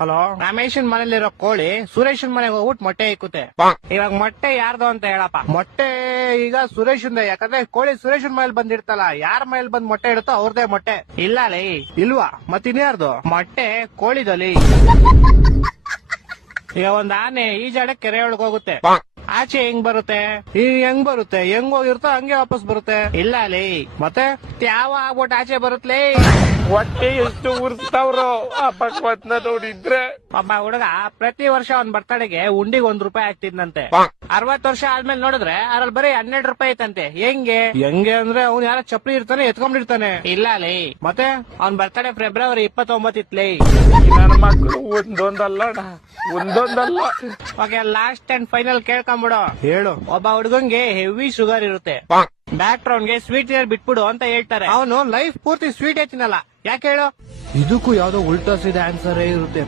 Hello, ರಮೇಶನ್ ಮನೇಲಿರೋ ಕೋಳಿ ಸುರೇಶನ್ ಮನೆಗೆ ಹೋಗ್ಬಿಟ್ಟು ಮೊಟ್ಟೆ ಇಕ್ಕುತ್ತೆ. ಇವಾಗ ಮೊಟ್ಟೆ ಯಾರ್ದು ಅಂತ ಹೇಳಪ್ಪ. ಮೊಟ್ಟೆ ಈಗ ಸುರೇಶನ್ದೆ, ಯಾಕಂದ್ರೆ ಕೋಳಿ ಸುರೇಶನ್ ಮನೇಲಿ ಬಂದಿರ್ತಲ್ಲ, ಯಾರ ಮನೇಲಿ ಬಂದ್ ಮೊಟ್ಟೆ ಇಡುತ್ತೋ ಅವ್ರದೇ ಮೊಟ್ಟೆ. ಇಲ್ಲ ಲೇ. ಇಲ್ವಾ? ಮತ್ತಿನ್ಯಾರ್ದು? ಮೊಟ್ಟೆ ಕೋಳಿದಲ್ಲಿ. ಈಗ ಒಂದ್ ಆನೆ ಈಜಾಡ ಕೆರೆ ಒಳಗ್ ಹೋಗುತ್ತೆ, ಆಚೆ ಹೆಂಗ್ ಬರುತ್ತೆ? ಹೆಂಗ್ ಬರುತ್ತೆ? ಹೆಂಗ್ ಹೋಗಿರುತ್ತೋ ಹಂಗೆ ವಾಪಸ್ ಬರುತ್ತೆ. ಇಲ್ಲ ಲೇ. ಮತ್ತೆ ಯಾವ ಆಗ್ಬಿಟ್ಟು ಆಚೆ ಬರುತ್ತಲೇ? ಹೊಟ್ಟೆ ಎಷ್ಟು ಉರ್ಸ್ತಾವ್ರು ಆ ಭಗವತ್ನ ನೋಡಿದ್ರೆ. ಒಬ್ಬ ಹುಡುಗ ಪ್ರತಿ ವರ್ಷ ಅವ್ನ್ ಬರ್ತಡೆಗೆ ಉಂಡಿಗೆ ₹1 ಹಾಕ್ತಿದ್ನಂತೆ. 60 ವರ್ಷ ಆದ್ಮೇಲೆ ನೋಡಿದ್ರೆ ಅದ್ರಲ್ಲಿ ಬರೀ ₹12 ಐತಂತೆ. ಹೆಂಗೆ ಅಂದ್ರೆ ಅವ್ನು ಯಾರ ಚಪ್ಪಲಿ ಇರ್ತಾನೆ ಎತ್ಕೊಂಡಿರ್ತಾನೆ. ಇಲ್ಲ ಲೇ. ಮತ್ತೆ ಅವ್ನ್ ಬರ್ತಡೆ ಫೆಬ್ರವರಿ 29 ಇತ್ಲೇ. ನನ್ನ ಮಕ್ಕಳು ಒಂದೊಂದಲ್ಲ ಓಕೆ, ಲಾಸ್ಟ್ ಅಂಡ್ ಫೈನಲ್ ಕೇಳ್ಕೊಂಬಿಡು. ಹೇಳು. ಒಬ್ಬ ಹುಡುಗಂಗೆ ಹೆವಿ ಶುಗರ್ ಇರುತ್ತೆ, ಡಾಕ್ಟರ್ ಅವ್ನ್ಗೆ ಸ್ವೀಟ್ ಏರ್ ಬಿಟ್ಬಿಡು ಅಂತ ಹೇಳ್ತಾರೆ. ಅವನು ಲೈಫ್ ಪೂರ್ತಿ ಸ್ವೀಟ್ ತಿನ್ನಲ್ಲ. ಯಾಕೆ ಹೇಳು? ಇದಕ್ಕೂ ಯಾವ್ದೋ ಉಲ್ಟಾ ಸೀದಾ ಆನ್ಸರ್ ಇರುತ್ತೆ.